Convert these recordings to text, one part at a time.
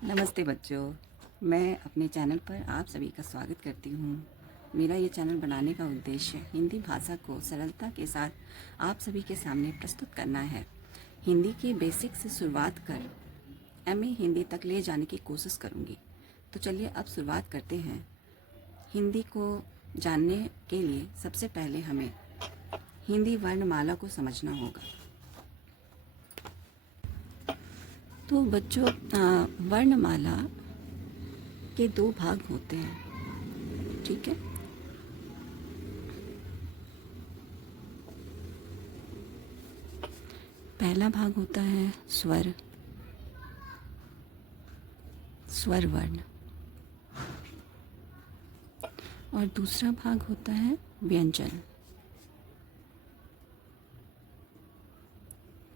नमस्ते बच्चों, मैं अपने चैनल पर आप सभी का स्वागत करती हूँ। मेरा ये चैनल बनाने का उद्देश्य हिंदी भाषा को सरलता के साथ आप सभी के सामने प्रस्तुत करना है। हिंदी के बेसिक से शुरुआत कर एमए हिंदी तक ले जाने की कोशिश करूँगी। तो चलिए अब शुरुआत करते हैं। हिंदी को जानने के लिए सबसे पहले हमें हिंदी वर्णमाला को समझना होगा। तो बच्चों, वर्णमाला के दो भाग होते हैं, ठीक है। पहला भाग होता है स्वर वर्ण, और दूसरा भाग होता है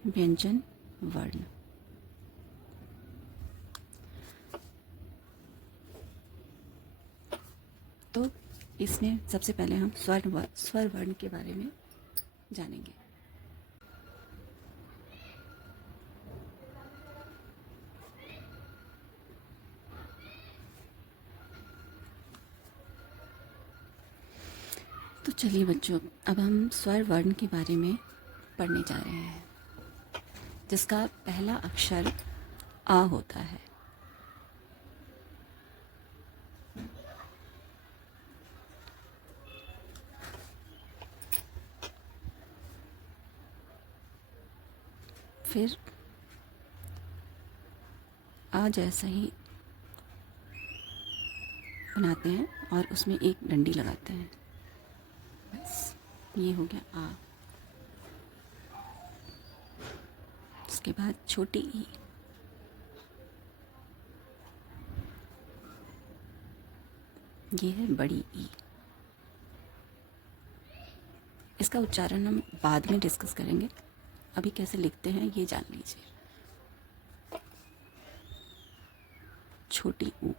व्यंजन वर्ण। तो इसमें सबसे पहले हम स्वर वर्ण के बारे में जानेंगे। तो चलिए बच्चों, अब हम स्वर वर्ण के बारे में पढ़ने जा रहे हैं, जिसका पहला अक्षर आ होता है। फिर आ जैसा ही बनाते हैं और उसमें एक डंडी लगाते हैं, बस ये हो गया आ। उसके बाद छोटी ई, ये है बड़ी ई। इसका उच्चारण हम बाद में डिस्कस करेंगे, अभी कैसे लिखते हैं ये जान लीजिए। छोटी ऊ,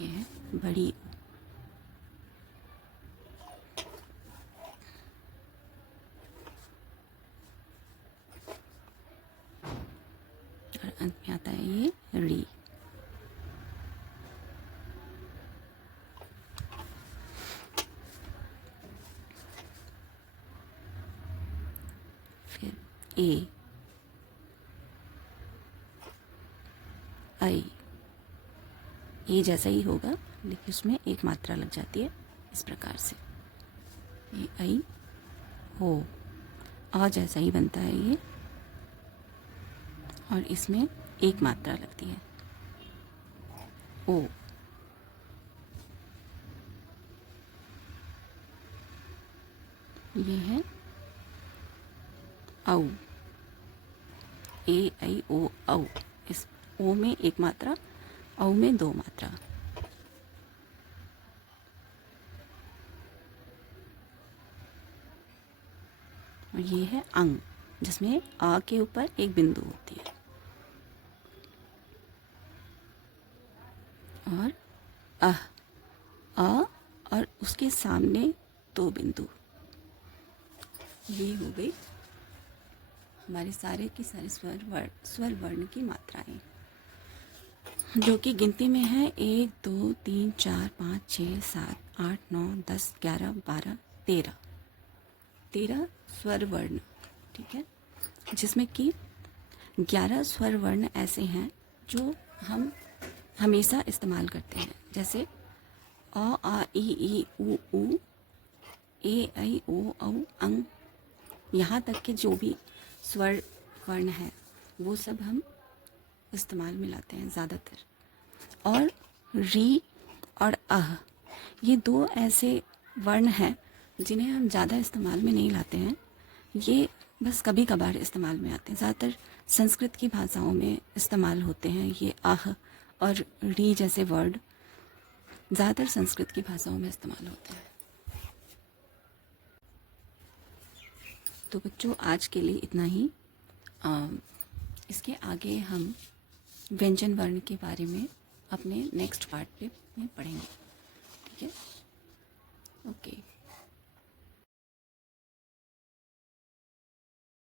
ये है बड़ी ऊ। और अंत में आता है ये री। फिर ए, आई। ए जैसा ही होगा लेकिन उसमें एक मात्रा लग जाती है, इस प्रकार से ए आई हो। आ जैसा ही बनता है ये, और इसमें एक मात्रा लगती है ओ। ये है औ, ए आई ओ औ। इस ओ में एक मात्रा, औ में दो मात्रा। और ये है अंग, जिसमें आ के ऊपर एक बिंदु होती है, और अह, आ और उसके सामने दो बिंदु। ये हो गई हमारे सारे की सारे स्वर वर्ण की मात्राएं, जो कि गिनती में है 1 2 3 4 5 6 7 8 9 10 11 12 13 स्वर वर्ण, ठीक है। जिसमें कि 11 स्वर वर्ण ऐसे हैं जो हम हमेशा इस्तेमाल करते हैं, जैसे अ आ ई उ ऊ, ए ऐ ओ औ अंग। यहाँ तक के जो भी स्वर वर्ण है वो सब हम इस्तेमाल में लाते हैं ज़्यादातर। और री और अह, ये दो ऐसे वर्ण हैं जिन्हें हम ज़्यादा इस्तेमाल में नहीं लाते हैं, ये बस कभी कभार इस्तेमाल में आते हैं। ज़्यादातर संस्कृत की भाषाओं में इस्तेमाल होते हैं ये आह और री जैसे वर्ड, ज़्यादातर संस्कृत की भाषाओं में इस्तेमाल होते हैं। तो बच्चों, आज के लिए इतना ही। इसके आगे हम व्यंजन वर्ण के बारे में अपने नेक्स्ट पार्ट में पढ़ेंगे, ठीक है। ओके।